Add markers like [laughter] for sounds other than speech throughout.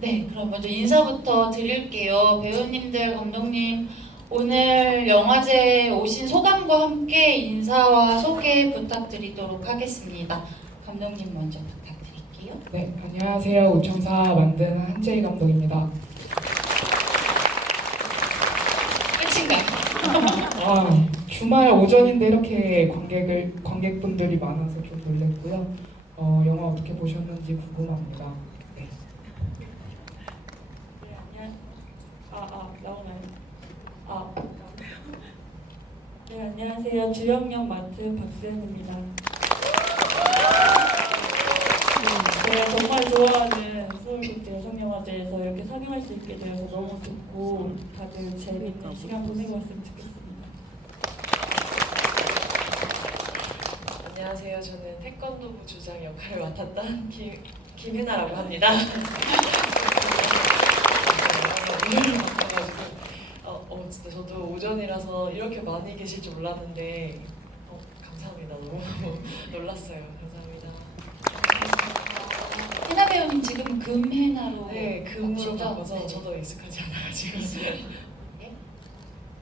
네, 그럼 먼저 인사부터 드릴게요. 배우님들, 감독님, 오늘 영화제에 오신 소감과 함께 인사와 소개 부탁드리도록 하겠습니다. 감독님 먼저 부탁드릴게요. 네, 안녕하세요. 우청사 만든 한재희 감독입니다. 끝인가요? [laughs] 아, 주말 오전인데 이렇게 관객을 관객분들이 많아서 좀 놀랬고요. 어, 영화 어떻게 보셨는지 궁금합니다. 네. 네, 안녕. 아, 아, 나오나요? 아, 네, 안녕하세요. 주영역 마트 박수현입니다. 제가 정말 좋아하는 서울국제 여성영화제에서 이렇게 상영할 수 있게 되어서 너무 좋고 다들 재밌는 시간 보내고 왔으면 좋겠습니다. 안녕하세요. 저는 태권도부 주장 역할을 맡았던 김, 김혜나라고 합니다. [laughs] 오늘 맡아가지고 어, 어, 진짜 저도 오전이라서 이렇게 많이 계실 줄 몰랐는데 어, 감사합니다. 너무 [laughs] 놀랐어요. 감사합니다. 해나 배우님 지금 금해나로 네, 금으로? 바꿔서 네. 저도 익숙하지 않아가지고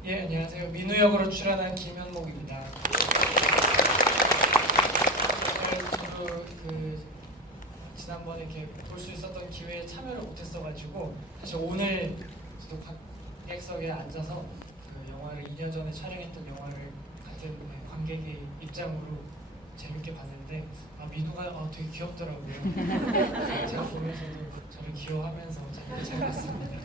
예, 안녕하세요. 민우 역으로 출연한 김현목입니다. 오늘 저도 그 지난번에 이렇게 볼 수 있었던 기회에 참여를 못했어가지고 사실 오늘 저도 관객석에 앉아서 그 영화를 2년 전에 촬영했던 영화를 같은 네, 관객의 입장으로 재밌게 봤는데 아 민우가 아, 되게 귀엽더라고요. [laughs] 제가 보면서도 저를 귀여워하면서 재밌게 잘 봤습니다.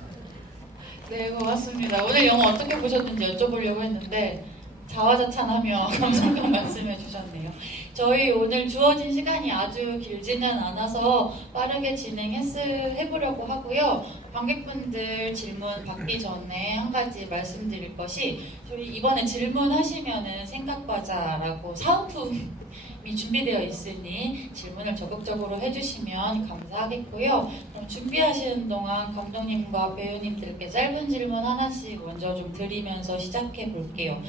네, 고맙습니다. 오늘 영화 어떻게 보셨는지 여쭤보려고 했는데 자화자찬하며 [laughs] 감상평 말씀해 주셨네요. 저희 오늘 주어진 시간이 아주 길지는 않아서 빠르게 진행해보려고 하고요. 관객분들 질문 받기 전에 한 가지 말씀드릴 것이 저희 이번에 질문하시면은 생각과자라고 사은품 이 준비되어 있으니 질문을 적극적으로 해주시면 감사하겠고요. 그럼 준비하시는 동안 감독님과 배우님들께 짧은 질문 하나씩 먼저 좀 드리면서 시작해 볼게요.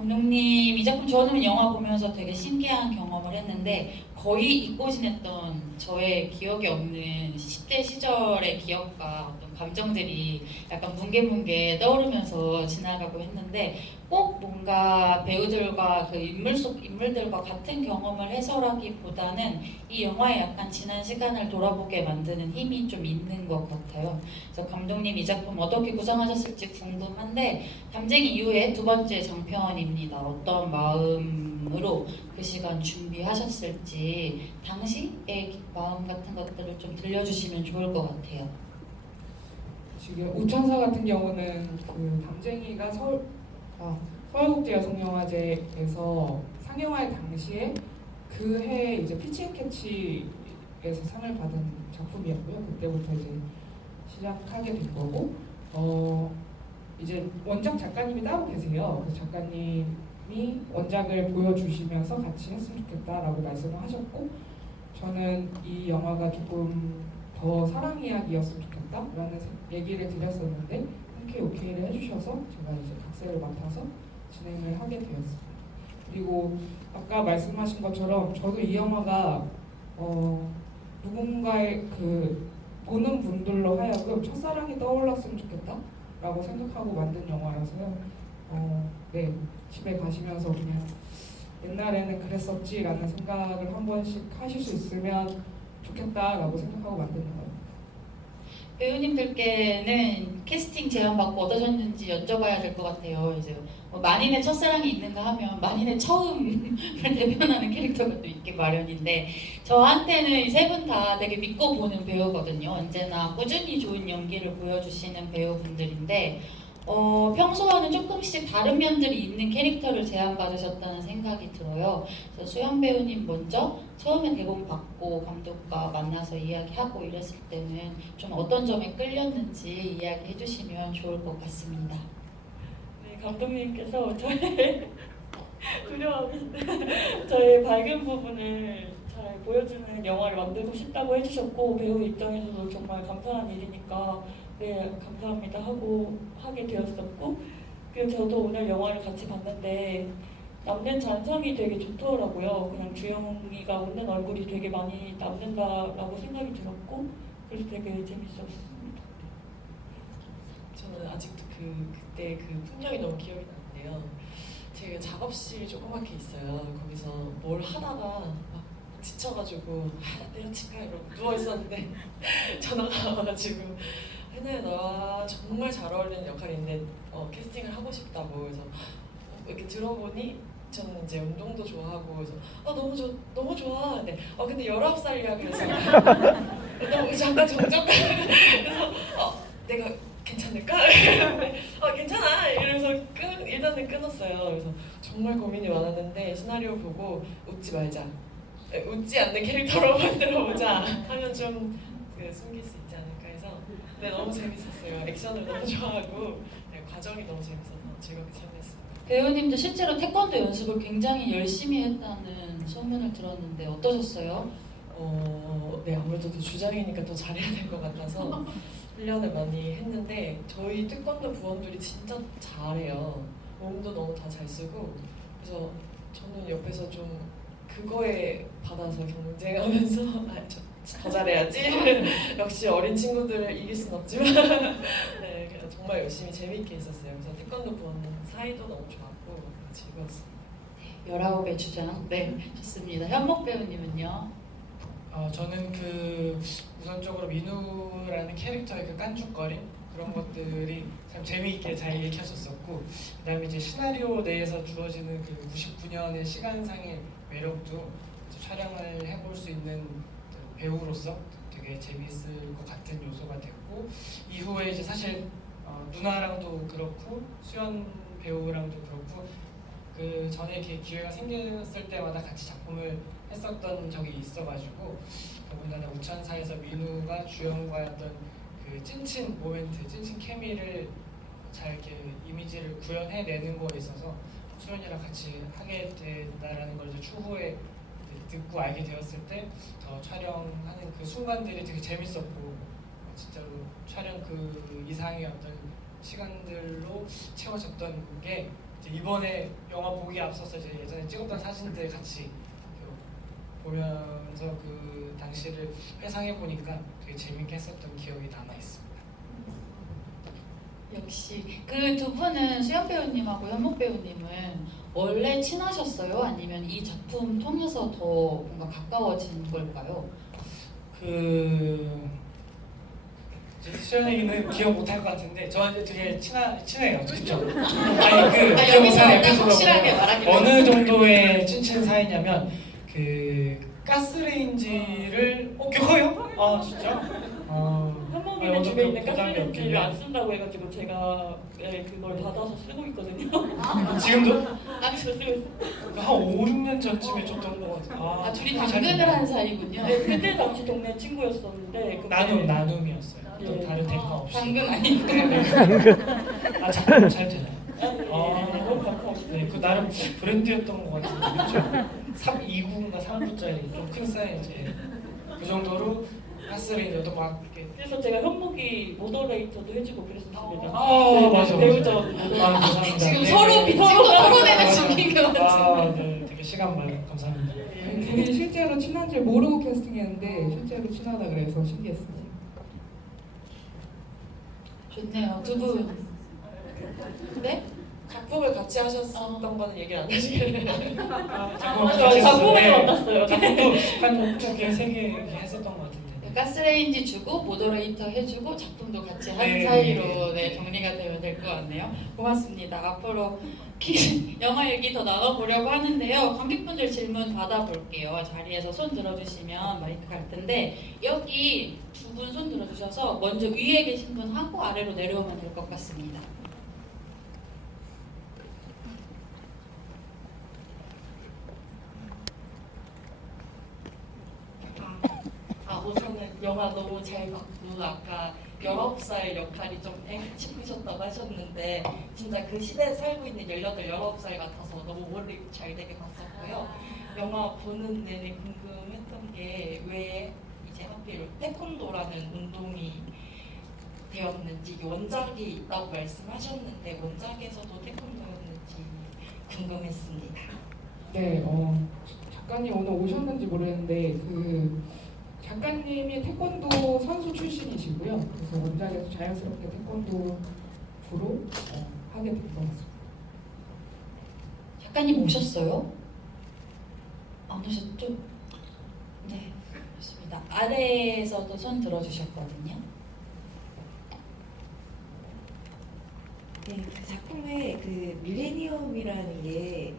감독님, 이 작품 저는 영화 보면서 되게 신기한 경험을 했는데 거의 잊고 지냈던 저의 기억이 없는 10대 시절의 기억과 어떤 감정들이 약간 뭉게뭉게 떠오르면서 지나가고 했는데 꼭 뭔가 배우들과 그 인물 속 인물들과 같은 경험을 해서라기보다는 이 영화에 약간 지난 시간을 돌아보게 만드는 힘이 좀 있는 것 같아요. 그래서 감독님 이 작품 어떻게 구상하셨을지 궁금한데 담쟁이 이후에 두 번째 장편입니다. 어떤 마음으로 그 시간 준비하셨을지 당시의 마음 같은 것들을 좀 들려주시면 좋을 것 같아요. 지금 우천사 같은 경우는 그 담쟁이가 서울 아, 서울국제 여성영화제에서 상영할 당시에 그 해 이제 피치앤캐치에서 상을 받은 작품이었고요. 그때부터 이제 시작하게 된 거고 어 이제 원작 작가님이 따로 계세요. 그 작가님이 원작을 보여주시면서 같이 했으면 좋겠다라고 말씀을 하셨고 저는 이 영화가 조금 더 사랑 이야기였으면 좋겠다 라는 세- 얘기를 드렸었는데 흔쾌히 오케이를 해주셔서 제가 이제 각색을 맡아서 진행을 하게 되었습니다. 그리고 아까 말씀하신 것처럼 저도 이 영화가 어, 누군가의 그 보는 분들로 하여금 첫사랑이 떠올랐으면 좋겠다라고 생각하고 만든 영화라서요. 어, 네 집에 가시면서 그냥 옛날에는 그랬었지라는 생각을 한 번씩 하실 수 있으면 좋겠다라고 생각하고 만든 영화예요. 배우님들께는 캐스팅 제안 받고 어떠셨는지 여쭤봐야 될 것 같아요. 이제 뭐 만인의 첫사랑이 있는가 하면 만인의 처음을 [laughs] 대변하는 캐릭터가 또 있기 마련인데 저한테는 세 분 다 되게 믿고 보는 배우거든요. 언제나 꾸준히 좋은 연기를 보여주시는 배우분들인데 어, 평소와는 조금씩 다른 면들이 있는 캐릭터를 제안받으셨다는 생각이 들어요. 그래서 수현 배우님 먼저 처음에 대본 받고 감독과 만나서 이야기하고 이랬을 때는 좀 어떤 점에 끌렸는지 이야기해 주시면 좋을 것 같습니다. 네, 감독님께서 저의 [laughs] 두려워 저의 밝은 부분을 잘 보여주는 영화를 만들고 싶다고 해주셨고 배우 입장에서도 정말 감사한 일이니까 네 감사합니다 하고 하게 되었었고 그리고 저도 오늘 영화를 같이 봤는데 남는 잔성이 되게 좋더라고요. 그냥 주영이가 웃는 얼굴이 되게 많이 남는다라고 생각이 들었고 그래서 되게 재밌었습니다. 저는 아직도 그 그때 그 풍경이 너무 기억이 나는데요. 제가 작업실이 조그맣게 있어요. 거기서 뭘 하다가 막 지쳐가지고 아, 내려칠까 이러고 누워 있었는데 [laughs] 전화가 와가지고 해나야 나 정말 잘 어울리는 역할인데 어, 캐스팅을 하고 싶다고. 어, 이렇게 들어보니 저는 이제 운동도 좋아하고 그래서 아 너무 좋 너무 좋아. 근데 어 근데 19살이야. 그래서 [laughs] 너무 잠깐 정적 [laughs] 그래서 어 내가 괜찮을까? [laughs] 어 괜찮아. 이러면서 끊 일단은 끊었어요. 그래서 정말 고민이 많았는데 시나리오 보고 웃지 말자. 에, 웃지 않는 캐릭터로 만들어보자 하면 좀그 숨길 수 근데 너무 재밌었어요 액션을 너무 좋아하고 네, 과정이 너무 재밌어서 즐겁게 참여했어요 배우님도 실제로 태권도 연습을 굉장히 열심히 했다는 소문을 들었는데 어떠셨어요? 어, 네 아무래도 또 주장이니까 더 잘해야 될 것 같아서 훈련을 많이 했는데 저희 태권도 부원들이 진짜 잘해요. 몸도 너무 다 잘 쓰고 그래서 저는 옆에서 좀 그거에 받아서 경쟁하면서 [laughs] 아, 저, 더 잘해야지. [laughs] 역시 어린 친구들을 이길 순 없지만 [laughs] 네, 그냥 정말 열심히 재미있게 했었어요. 그래서 태권도 부원 사이도 너무 좋았고 즐거웠어요. 19의 주장. 네, 좋습니다. 현목 배우님은요? 어, 저는 그 우선적으로 민우라는 캐릭터의 그 깐죽거림 그런 것들이 참 재미있게 잘 읽혀졌었고 그다음에 이제 시나리오 내에서 주어지는 그 99년의 시간상의 매력도 촬영을 해볼 수 있는 그 배우로서 되게 재미있을 것 같은 요소가 됐고 이후에 이제 사실 어, 누나랑도 그렇고 수연 배우랑도 그렇고 그 전에 이렇게 기회가 생겼을 때마다 같이 작품을 했었던 적이 있어가지고 더군다나 우천사에서 민우가 주연과 어떤 그 찐친 모멘트, 찐친 케미를 잘 이렇게 이미지를 구현해내는 거에 있어서 수연이랑 같이 하게 된다라는 걸 이제 추후에 듣고 알게 되었을 때 더 촬영하는 그 순간들이 되게 재밌었고 어, 진짜로 촬영 그 이상의 어떤 시간들로 채워졌던 게 이번에 영화 보기 앞서서 이제 예전에 찍었던 사진들 같이 보면서 그 당시를 회상해 보니까 되게 재밌게 했었던 기억이 남아 있습니다. 역시 그 두 분은 수연 배우님하고 현목 배우님은 원래 친하셨어요? 아니면 이 작품 통해서 더 뭔가 가까워진 걸까요? 그 이제 수연이는 기억 못할 것 같은데 저한테 되게 친하 친해요, 그렇죠? [laughs] 아니 그 아, 기억 여기서 못하는 일단 에피소드가 확실하게 말하기로 어느 정도의 찐친 사이냐면 그 가스레인지를 어 기억해요? 아 진짜? 아, 아니, 집에 있는 가스레인지를. 안 쓴다고 해가지고 제가 네, 그걸 받아서 쓰고 있거든요. 지금도 아, 저 쓰고 있어요. 한 5, 6년 전쯤에 줬던 것 같아요. 아, 아, 둘이 잘 당근을. 한 사이군요. 네, 그때 당시 동네 친구였었는데 그때 나눔 나눔이었어요. 또 네. 다른 대가 없이. 당근 아니고 [laughs] 아 잠깐 잘 되나요? 아, 네, 아. 네, 너무 감사합니다. 네, 그 나름 브랜드였던 것 같은데 그렇죠? 3, 2구인가 3구짜리 좀 큰 사이즈 그 정도로 가스레인지도 막 이렇게 그래서 제가 현목이 모더레이터도 해주고 그랬었습니다. 아 네, 맞아 배우죠. 아 감사합니다 지금 네, 서로 네. 빚지고 토론회를 즐긴 것 같아요. 아, 네, 되게 시간 많이 감사합니다. 둘이 실제로 친한 줄 모르고 캐스팅했는데 실제로 친하다 그래서 신기했어요. 좋네요. 두 분. 네? 작품을 같이 하셨던 거는 얘기를 안 하시길래 아, 저 작품을 만났어요. 작품도 한두 개, 세개 이렇게 했었던 것 같은데. 가스레인지 주고 모더레이터 해주고 작품도 같이 한 네. 사이로 네, 정리가 되면 될 것 같네요. 고맙습니다. 앞으로 키- [laughs] 영화 얘기 더 나눠보려고 하는데요. 관객분들 질문 받아볼게요. 자리에서 손 들어주시면 마이크 갈 텐데 여기 두 분 손 들어주셔서 먼저 위에 계신 분 하고 아래로 내려오면 될 것 같습니다. 아 우선은 영화 너무 잘 봤고 아까 19살 역할이 좀 엥? 싶으셨다고 하셨는데 진짜 그 시대에 살고 있는 18, 19살 같아서 너무 몰입 잘 되게 봤었고요 영화 보는 내내 궁금했던 게 왜 이제 하필 태권도라는 운동이 되었는지 원작이 있다고 말씀하셨는데 원작에서도 태권도였는지 궁금했습니다 네, 어, 작가님 오늘 오셨는지 모르겠는데 그 작가님이 태권도 선수 출신이시고요. 그래서 원작에서 자연스럽게 태권도 부로 어, 하게 된 것 같습니다. 작가님 오셨어요? 안 오셨죠? 네, 그렇습니다. 아래에서도 손 들어주셨거든요. 네, 그 작품에 그 밀레니엄이라는 게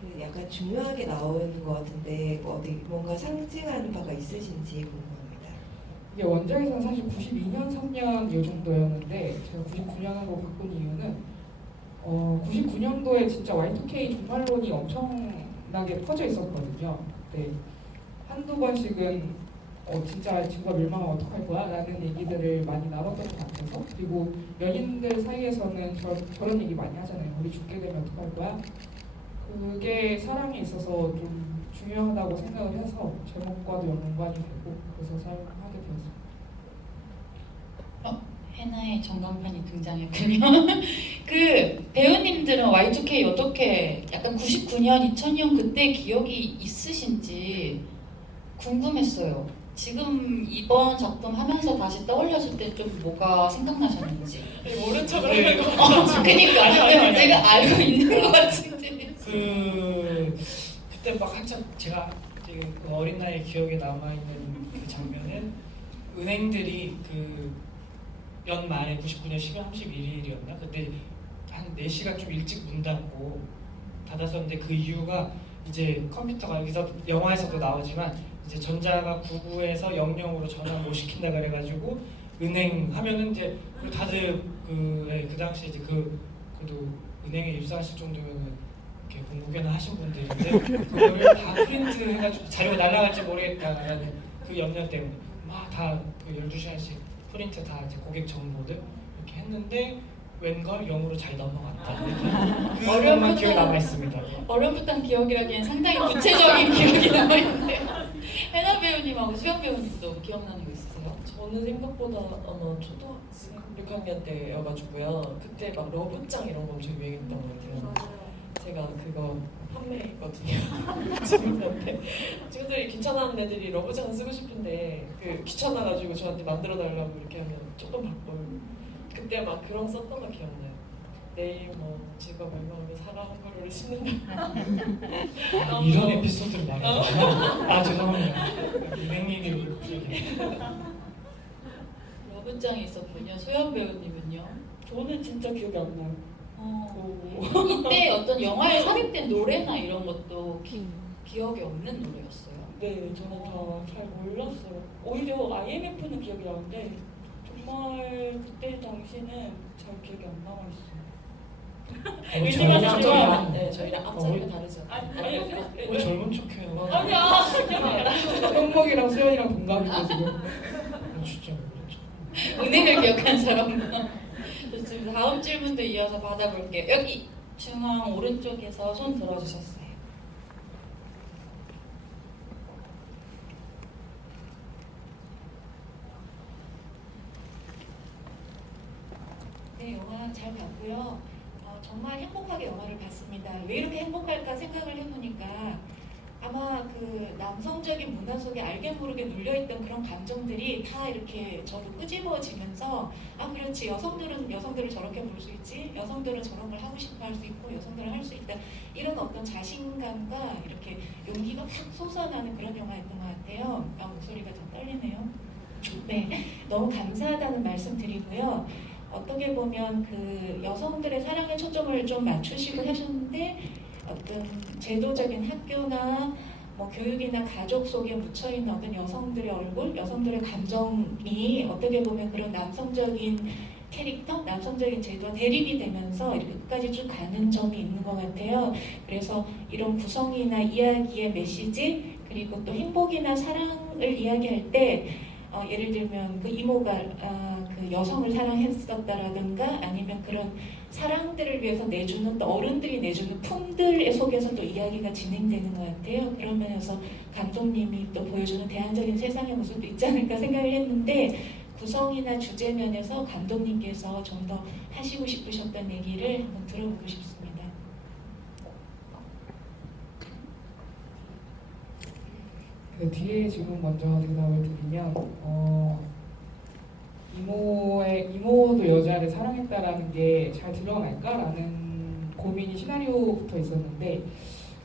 그 약간 중요하게 나오는 것 같은데 뭐 어디 뭔가 상징하는 바가 있으신지 궁금합니다. 이게 원작에서는 사실 92년, 3년 이 정도였는데 제가 99년으로 바꾼 이유는 어, 99년도에 진짜 Y2K 종말론이 엄청나게 퍼져 있었거든요. 그때 한두 번씩은 어, 진짜 지구가 멸망하면 어떡할 거야? 라는 얘기들을 많이 나눴던 것 같아서 그리고 연인들 사이에서는 저, 저런 얘기 많이 하잖아요. 우리 죽게 되면 어떡할 거야? 그게 사랑에 있어서 좀 중요하다고 생각을 해서 제목과도 연관이 되고 그래서 사용하게 되었습니다. 해나의 전광판이 등장했군요. [laughs] 그 배우님들은 Y2K 어떻게 약간 99년, 2000년 그때 기억이 있으신지 궁금했어요. 지금 이번 작품 하면서 다시 떠올렸을 때 좀 뭐가 생각나셨는지. 모른 척을 네. 하는 거. 어, 그니까. 내가 알고 있는 것 같은데. 그 그때 막 한참 제가 그 어린 나이에 기억에 남아 있는 그 장면은 은행들이 그 연말에 99년 12월 31일이었나? 그때 한 4시간 좀 일찍 문 닫고 닫았었는데 그 이유가 이제 컴퓨터가 여기서 영화에서도 나오지만 이제 전자가 99에서 00으로 전화 못 시킨다 그래가지고 은행 하면은 이제 그 다들 그, 네, 그 당시에 이제 그 그래도 은행에 입사하실 정도면은 이렇게 공부계나 하신 분들인데 그거를 다 프린트 해가지고 자료가 날아갈지 모르겠다라는 그 염려 때문에 막 다그 12시간씩 프린트 다 이제 고객 정보들 이렇게 했는데 웬걸 0으로 잘 넘어갔다 그 어려운 것만 기억에 것도- 남아 있습니다. 어렴풋한 기억이라기엔 상당히 구체적인 기억이 남아 있는데 해나 배우님하고 수영 배우님도 기억나는 거 있으세요? 저는 생각보다 아마 초등학생 6학년 때여가지고요. 그때 막 러브짱 이런 거 엄청 유행했던. 제가 그거 판매했거든요. 친구들한테. 친구들이 귀찮아하는 애들이 러브짱 쓰고 싶은데 그 귀찮아가지고 저한테 만들어 달라고 이렇게 하면 조금 바꿔요. 그때 막 그런 거 썼던 거 기억나요. 내일 뭐 지구가 멸망하면 사과 한 그루를 심는다. 이런 에피소드를 말해요. [laughs] 아 죄송합니다. 은행 얘기를 갑자기. 러브짱이 있었군요. 소연 배우님은요? 저는 진짜 기억이 안 나요. 어, 오. 이때 어떤 영화에 삽입된 노래나 이런 것도 기, 기억이 없는 노래였어요. 네, 저는 다 잘 몰랐어요. 오히려 IMF는 기억이 나는데 정말 그때 당시는 잘 기억이 안 남아 있어요. 어, 의지가 젊은 다르구나. 척해요. 네, 저희랑 앞자리가 다르죠. 아니, 아니, 아니, 왜 젊은 척해요? 아니야, 형목이랑 수연이랑 동갑이고 지금 아, 진짜 모르죠. 은행을 기억한 사람. 좋습니다. 다음 질문도 이어서 받아볼게요. 여기 중앙 오른쪽에서 손 들어주셨어요. 네, 영화 잘 봤고요. 어, 정말 행복하게 영화를 봤습니다. 왜 이렇게 행복할까 생각을 해보니까 아마 그 남성적인 문화 속에 알게 모르게 눌려있던 그런 감정들이 다 이렇게 저도 끄집어지면서 아 그렇지. 여성들은 여성들을 저렇게 볼 수 있지. 여성들은 저런 걸 하고 싶어 할 수 있고 여성들은 할 수 있다. 이런 어떤 자신감과 이렇게 용기가 확 솟아나는 그런 영화였던 것 같아요. 아 목소리가 더 떨리네요. 네. [laughs] 너무 감사하다는 말씀 드리고요. 어떻게 보면 그 여성들의 사랑에 초점을 좀 맞추시고 하셨는데 어떤 제도적인 학교나 뭐 교육이나 가족 속에 묻혀 있는 어떤 여성들의 얼굴, 여성들의 감정이 어떻게 보면 그런 남성적인 캐릭터, 남성적인 제도와 대립이 되면서 이렇게 끝까지 쭉 가는 점이 있는 것 같아요. 그래서 이런 구성이나 이야기의 메시지 그리고 또 행복이나 사랑을 이야기할 때 어, 예를 들면 그 이모가 아, 그 여성을 사랑했었다라든가 아니면 그런 사랑들을 위해서 내주는 또 어른들이 내주는 품들 속에서 또 이야기가 진행되는 것 같아요. 그런 면에서 감독님이 또 보여주는 대안적인 세상의 모습도 있지 않을까 생각을 했는데 구성이나 주제 면에서 감독님께서 좀 더 하시고 싶으셨던 얘기를 한번 들어보고 싶습니다. 그 뒤에 질문 먼저 대답을 드리면 어, 이모의 이모도 사랑했다라는 게 잘 드러날까라는 고민이 시나리오부터 있었는데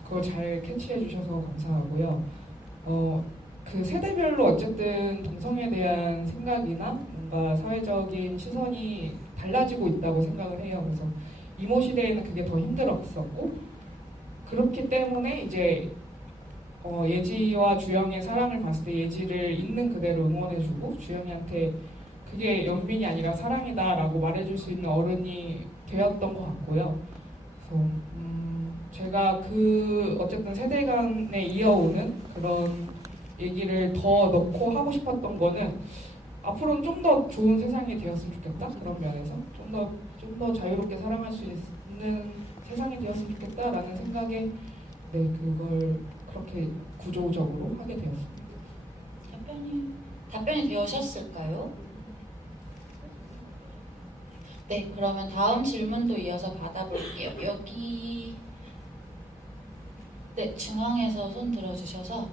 그걸 잘 캐치해 주셔서 감사하고요. 어, 그 세대별로 어쨌든 동성에 대한 생각이나 뭔가 사회적인 시선이 달라지고 있다고 생각을 해요. 그래서 이모 시대에는 그게 더 힘들었었고 그렇기 때문에 이제 어, 예지와 주영의 사랑을 봤을 때 예지를 있는 그대로 응원해주고 주영이한테 그게 연민이 아니라 사랑이다라고 말해줄 수 있는 어른이 되었던 것 같고요. 그래서 음, 제가 그 어쨌든 세대 간에 이어오는 그런 얘기를 더 넣고 하고 싶었던 거는 앞으로는 좀 더 좋은 세상이 되었으면 좋겠다 그런 면에서 좀 더 좀 더 자유롭게 사랑할 수 있는 세상이 되었으면 좋겠다라는 생각에 네 그걸 그렇게 구조적으로 하게 되었습니다. 답변이 답변이 되셨을까요? 네, 그러면 다음 질문도 이어서 받아볼게요. 여기 네 중앙에서 손 들어주셔서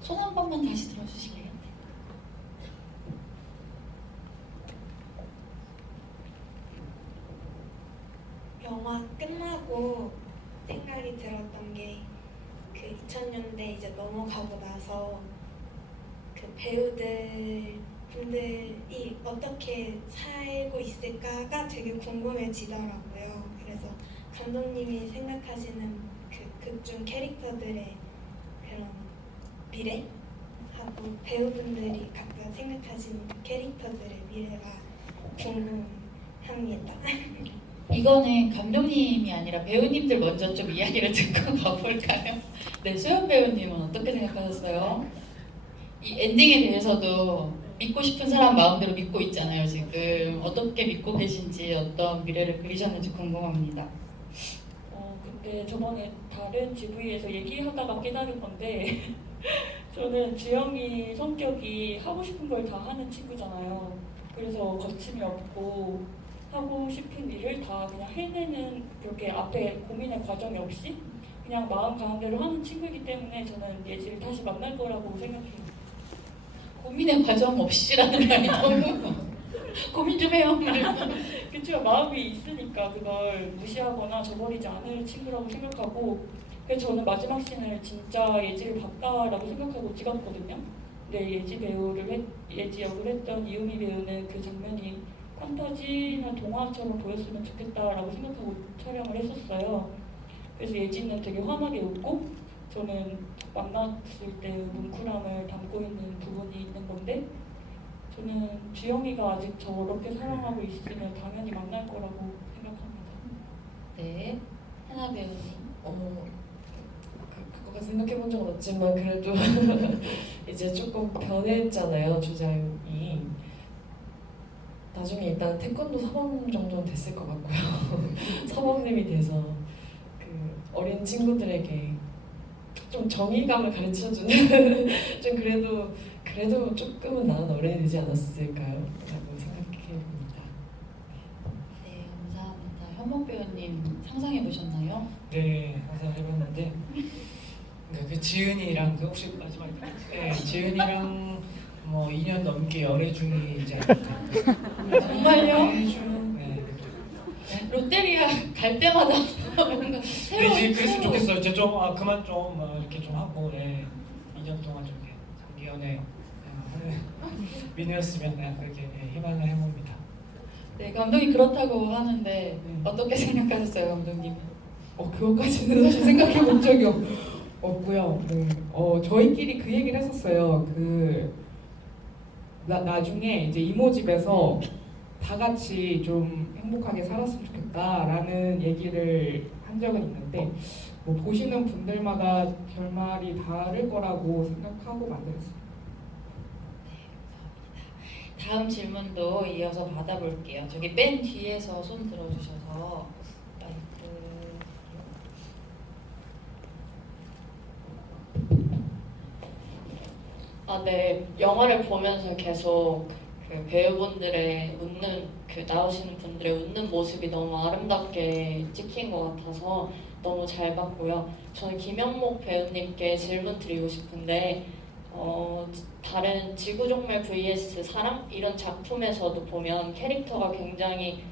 손 한 번만 다시 들어주실래요? 영화 끝나고 생각이 들었던 게 그 2000년대 이제 넘어가고 나서 그 배우들 분들이 어떻게 살고 있을까가 되게 궁금해지더라고요. 그래서 감독님이 생각하시는 그 극중 캐릭터들의 그런 미래 하고 배우분들이 각자 생각하시는 캐릭터들의 미래가 궁금합니다. [laughs] 이거는 감독님이 아니라 배우님들 먼저 좀 이야기를 듣고 [laughs] 가볼까요? 네, 소연 배우님은 어떻게 생각하셨어요? 이 엔딩에 대해서도 믿고 싶은 사람 마음대로 믿고 있잖아요, 지금. 어떻게 믿고 계신지 어떤 미래를 그리셨는지 궁금합니다. 어, 근데 저번에 다른 GV에서 얘기하다가 깨달은 건데 [laughs] 저는 주영이 성격이 하고 싶은 걸 다 하는 친구잖아요. 그래서 거침이 없고 하고 싶은 일을 다 그냥 해내는 그렇게 앞에 고민의 과정이 없이 그냥 마음 가는 대로 하는 친구이기 때문에 저는 예지를 다시 만날 거라고 생각해요. 고민의 과정 없이라는 [laughs] 말이 너무 고민 좀 해요. [laughs] 그쵸 마음이 있으니까 그걸 무시하거나 저버리지 않을 친구라고 생각하고 그래서 저는 마지막 씬을 진짜 예지를 봤다라고 생각하고 찍었거든요. 근데 예지 배우를 했, 예지 역을 했던 이유미 배우는 그 장면이 판타지나 동화처럼 보였으면 좋겠다라고 생각하고 촬영을 했었어요. 그래서 예지는 되게 환하게 웃고 저는 만났을 때 뭉클함을 담고 있는 부분이 있는 건데 저는 주영이가 아직 저렇게 사랑하고 있으면 당연히 만날 거라고 생각합니다. 네, 하나 배우님. 어, 그, 그거가 생각해 본 적은 없지만 그래도 [laughs] 이제 조금 변했잖아요 주장이 나중에 일단 태권도 사범 정도는 됐을 것 같고요 [laughs] 사범님이 돼서 그 어린 친구들에게 좀 정의감을 가르쳐주는 [laughs] 좀 그래도 그래도 조금은 나은 어른이 되지 않았을까요? 라고 생각해 봅니다 네, 감사합니다. 현목 배우님 상상해 보셨나요? 네, 항상 해봤는데 그, 그 지은이랑 그 혹시 마지막에 네, 지은이랑 뭐 2년 넘게 연애 중이지 않을까? 정말요? 연애 중. 네. 롯데리아 갈 때마다 뭔가 새로운 이제 그랬으면 새로운- 좋겠어요. 이제 좀 아, 그만 좀 어, 이렇게 좀 하고 네. 2년 동안 좀 이렇게 장기 연애 어, 하는 민우였으면 [laughs] 네, 그렇게 네, 희망을 해봅니다. 네, 감독님 그렇다고 하는데 어떻게 생각하셨어요, 감독님? 어 그것까지는 사실 생각해 본 적이 없, 없고요. 네. 어 저희끼리 그 얘기를 했었어요. 그 나, 나중에 이제 이모 집에서 다 같이 좀 행복하게 살았으면 좋겠다라는 얘기를 한 적은 있는데 뭐 보시는 분들마다 결말이 다를 거라고 생각하고 만들었어요. 다음 질문도 이어서 받아볼게요. 저기 맨 뒤에서 손 들어주셔서 마이크. 아, 네. 영화를 보면서 계속 그 배우분들의 웃는 그 나오시는 분들의 웃는 모습이 너무 아름답게 찍힌 것 같아서 너무 잘 봤고요. 저는 김영목 배우님께 질문 드리고 싶은데 어, 다른 지구종말 vs 사랑 이런 작품에서도 보면 캐릭터가 굉장히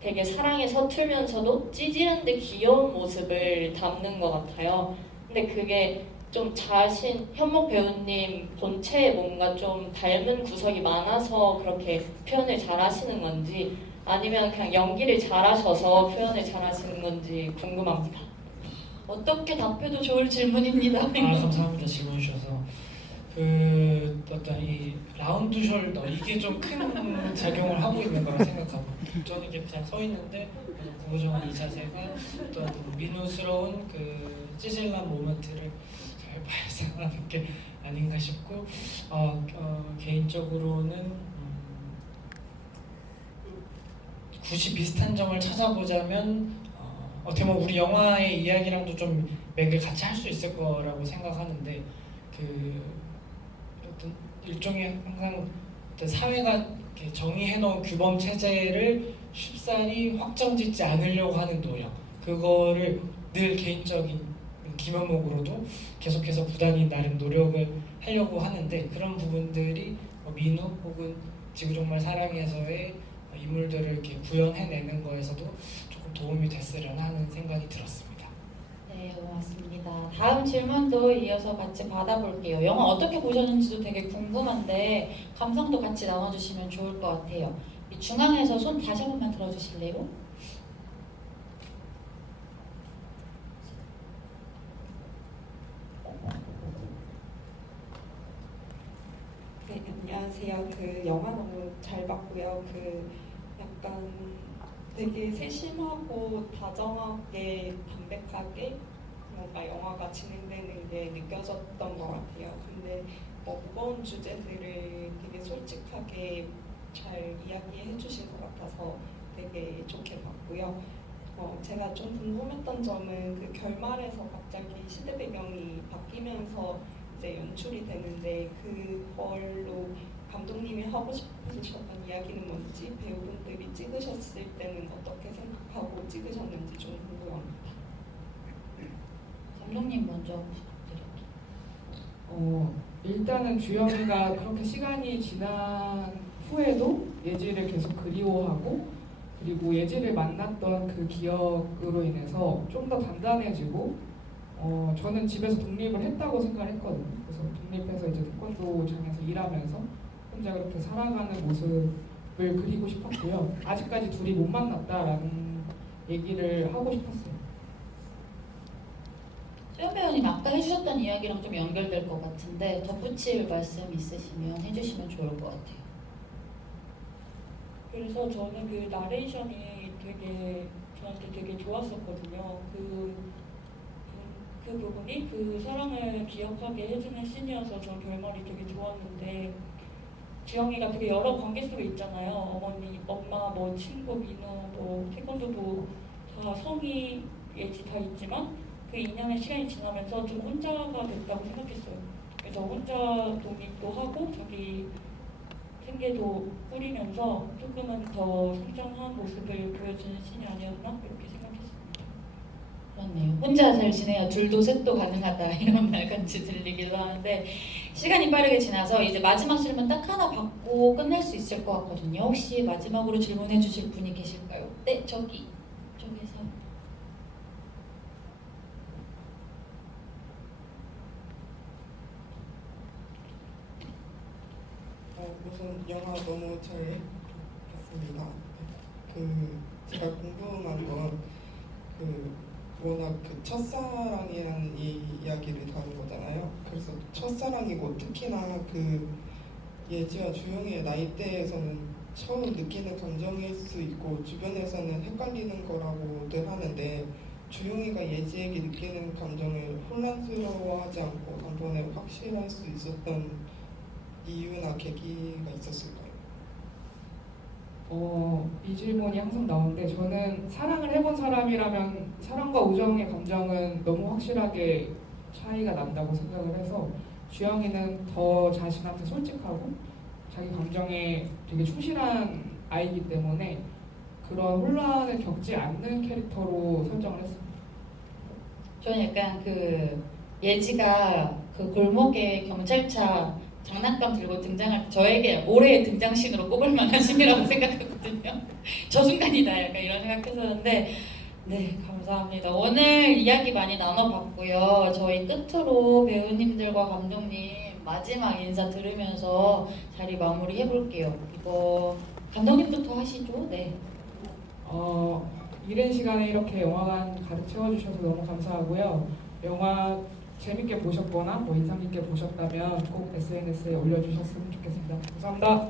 되게 사랑에 서툴면서도 찌질한데 귀여운 모습을 담는 것 같아요. 근데 그게 좀 자신 현목 배우님 본체에 뭔가 좀 닮은 구석이 많아서 그렇게 표현을 잘하시는 건지 아니면 그냥 연기를 잘하셔서 표현을 잘하시는 건지 궁금합니다. 어떻게 답해도 좋을 질문입니다. 아 감사합니다 질문 주셔서 그 어떤 이 라운드 숄더 이게 좀 큰 작용을 하고 있는 거라 생각하고 저는 이게 그냥 서 있는데 구부정한 이 자세가 어떤 민우스러운 그 찌질한 모먼트를 [laughs] 잘 발산하는 게 아닌가 싶고 어, 어, 개인적으로는 음, 굳이 비슷한 점을 찾아보자면 어, 어떻게 보면 우리 영화의 이야기랑도 좀 맥을 같이 할 수 있을 거라고 생각하는데 그 어떤 일종의 항상 사회가 정의해놓은 규범 체제를 쉽사리 확정짓지 않으려고 하는 노력 그거를 늘 개인적인 김현목으로도 계속해서 부단히 나름 노력을 하려고 하는데 그런 부분들이 뭐 민우 혹은 지구종말 사랑에서의 인물들을 이렇게 구현해내는 거에서도 조금 도움이 됐으려나 하는 생각이 들었습니다. 네, 고맙습니다. 다음 질문도 이어서 같이 받아볼게요. 영화 어떻게 보셨는지도 되게 궁금한데 감상도 같이 나눠주시면 좋을 것 같아요. 이 중앙에서 손 다시 한 번만 들어주실래요? 네, 안녕하세요. 그 영화 너무 잘 봤고요. 그 약간 되게 세심하고 다정하게 담백하게 뭔가 영화가 진행되는 게 느껴졌던 것 같아요. 근데 뭐 무거운 주제들을 되게 솔직하게 잘 이야기해 주신 것 같아서 되게 좋게 봤고요. 어, 제가 좀 궁금했던 점은 그 결말에서 갑자기 시대 배경이 바뀌면서 이제 연출이 되는데 그걸로 감독님이 하고 싶으셨던 이야기는 뭔지 배우분들이 찍으셨을 때는 어떻게 생각하고 찍으셨는지 좀 궁금합니다. 감독님 먼저 부탁드릴게요. 어, 일단은 주영이가 그렇게 시간이 지난 후에도 예지를 계속 그리워하고 그리고 예지를 만났던 그 기억으로 인해서 좀 더 단단해지고 어, 저는 집에서 독립을 했다고 생각을 했거든요. 그래서 독립해서 이제 태권도장에서 일하면서 혼자 그렇게 살아가는 모습을 그리고 싶었고요. 아직까지 둘이 못 만났다라는 얘기를 하고 싶었어요. 최현 배우님 아까 해주셨던 이야기랑 좀 연결될 것 같은데 덧붙일 말씀 있으시면 해주시면 좋을 것 같아요. 그래서 저는 그 나레이션이 되게 저한테 되게 좋았었거든요. 그, 그, 그 부분이 그 사랑을 기억하게 해주는 씬이어서 저 결말이 되게 좋았는데 주영이가 되게 여러 관계 속에 있잖아요. 어머니, 엄마, 뭐 친구, 민호, 뭐 태권도도 다 성이 예지 다 있지만 그 2년의 시간이 지나면서 좀 혼자가 됐다고 생각했어요. 그래서 혼자 독립도 하고 자기 생계도 꾸리면서 조금은 더 성장한 모습을 보여주는 신이 아니었나 이렇게 생각했습니다. 그렇네요. 혼자 잘 지내야 둘도 셋도 가능하다 [laughs] 이런 말 같이 들리기도 하는데 시간이 빠르게 지나서 이제 마지막 질문 딱 하나 받고 끝낼 수 있을 것 같거든요. 혹시 마지막으로 질문해 주실 분이 계실까요? 네, 저기 저기서 어, 우선 영화 너무 잘 봤습니다. 그 제가 궁금한 건그 워낙 그 첫사랑이라는 이 이야기를 다룬 거잖아요. 그래서 첫사랑이고 특히나 그 예지와 주영이의 나이대에서는 처음 느끼는 감정일 수 있고 주변에서는 헷갈리는 거라고들 하는데 주영이가 예지에게 느끼는 감정을 혼란스러워하지 않고 단번에 확실할 수 있었던 이유나 계기가 있었을까요? 어, 이 질문이 항상 나오는데 저는 사랑을 해본 사람이라면 사랑과 우정의 감정은 너무 확실하게 차이가 난다고 생각을 해서 주영이는 더 자신한테 솔직하고 자기 감정에 되게 충실한 아이기 때문에 그런 혼란을 겪지 않는 캐릭터로 설정을 했습니다. 저는 약간 그 예지가 그 골목에 경찰차 장난감 들고 등장할 때 저에게 올해의 등장신으로 꼽을 만한 신이라고 생각했거든요. [laughs] 저 순간이다 약간 이런 생각했었는데 네 감사합니다. 오늘 이야기 많이 나눠봤고요. 저희 끝으로 배우님들과 감독님 마지막 인사 들으면서 자리 마무리 해볼게요. 이거 감독님부터 하시죠. 네. 어, 이른 시간에 이렇게 영화관 가득 채워주셔서 너무 감사하고요. 영화 재밌게 보셨거나 뭐 인상 깊게 보셨다면 꼭 SNS에 올려주셨으면 좋겠습니다. 감사합니다.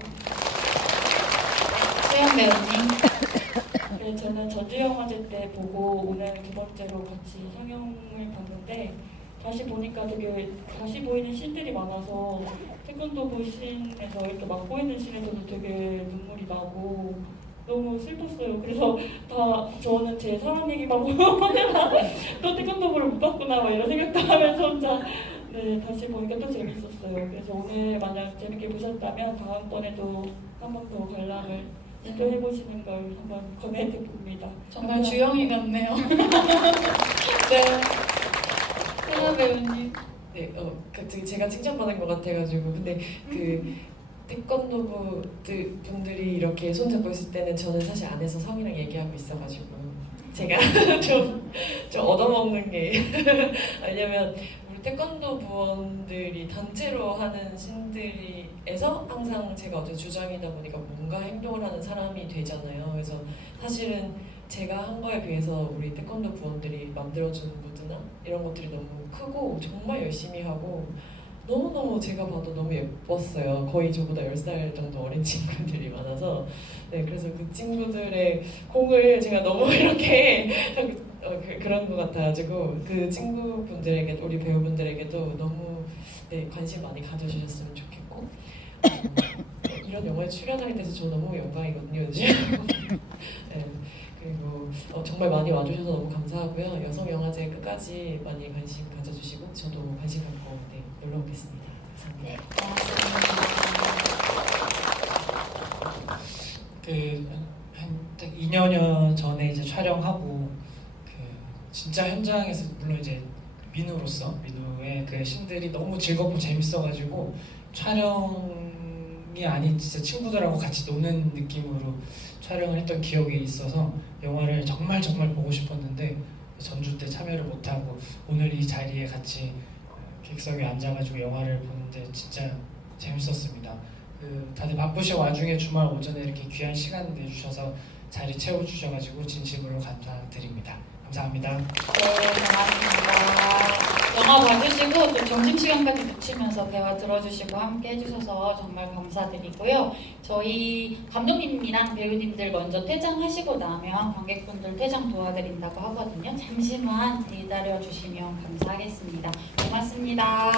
수영 배우님. [coughs] 네, 저는 전주영화제 때 보고 오늘 두 번째로 같이 상영을 봤는데 다시 보니까 되게 다시 보이는 씬들이 많아서 태권도부 씬에서 이렇게 막 보이는 씬에서도 되게 눈물이 나고 너무 슬펐어요. 그래서 다 저는 제 사람 얘기만 보느라 [laughs] 또 태권도부를 못 봤구나 막 이런 생각도 하면서 혼자 네 다시 보니까 또 재밌었어요. 그래서 오늘 만약 재밌게 보셨다면 다음번에도 한 번 더 관람을 시도해 보시는 걸 한번 권해드립니다. 정말 주영이 같네요. [laughs] 네. 수영 배우님. 네, 어, 그 제가 칭찬받은 것 같아가지고 근데 그 태권도부 분들이 이렇게 손잡고 있을 때는 저는 사실 안에서 성이랑 얘기하고 있어가지고 제가 [laughs] 좀, 좀 얻어먹는 게 [laughs] 왜냐면 우리 태권도 부원들이 단체로 하는 신들이에서 항상 제가 어제 주장이다 보니까 뭔가 행동을 하는 사람이 되잖아요. 그래서 사실은 제가 한 거에 비해서 우리 태권도 부원들이 만들어준 무드나 이런 것들이 너무 크고 정말 열심히 하고 너무너무 제가 봐도 너무 예뻤어요. 거의 저보다 10살 정도 어린 친구들이 많아서. 네 그래서 그 친구들의 공을 제가 너무 [laughs] 이렇게 어, 그, 그런 것 같아가지고 그 친구분들에게 우리 배우분들에게도 너무 네, 관심 많이 가져주셨으면 좋겠고. 어, 이런 영화에 출연하게 돼서 저 너무 영광이거든요 요즘. [laughs] 네, 그리고 어, 정말 많이 와주셔서 너무 감사하고요. 여성 영화제 끝까지 많이 관심 가져주시고 저도 관심 갖고 네, 놀러 오겠습니다. 감사합니다. 그한딱 2년여 전에 이제 촬영하고 그 진짜 현장에서 물론 이제 민우로서 민우의 그 신들이 너무 즐겁고 재밌어가지고 촬영 이 아닌 진짜 친구들하고 같이 노는 느낌으로 촬영을 했던 기억이 있어서 영화를 정말 정말 보고 싶었는데 전주 때 참여를 못하고 오늘 이 자리에 같이 객석에 앉아가지고 영화를 보는데 진짜 재밌었습니다. 그 다들 바쁘신 와중에 주말 오전에 이렇게 귀한 시간 내주셔서 자리 채워주셔가지고 진심으로 감사드립니다. 감사합니다. 네, 고맙습니다. 영화 봐주시고 또 점심시간까지 붙이면서 대화 들어주시고 함께 해주셔서 정말 감사드리고요. 저희 감독님이랑 배우님들 먼저 퇴장하시고 나면 관객분들 퇴장 도와드린다고 하거든요. 잠시만 기다려주시면 감사하겠습니다. 고맙습니다.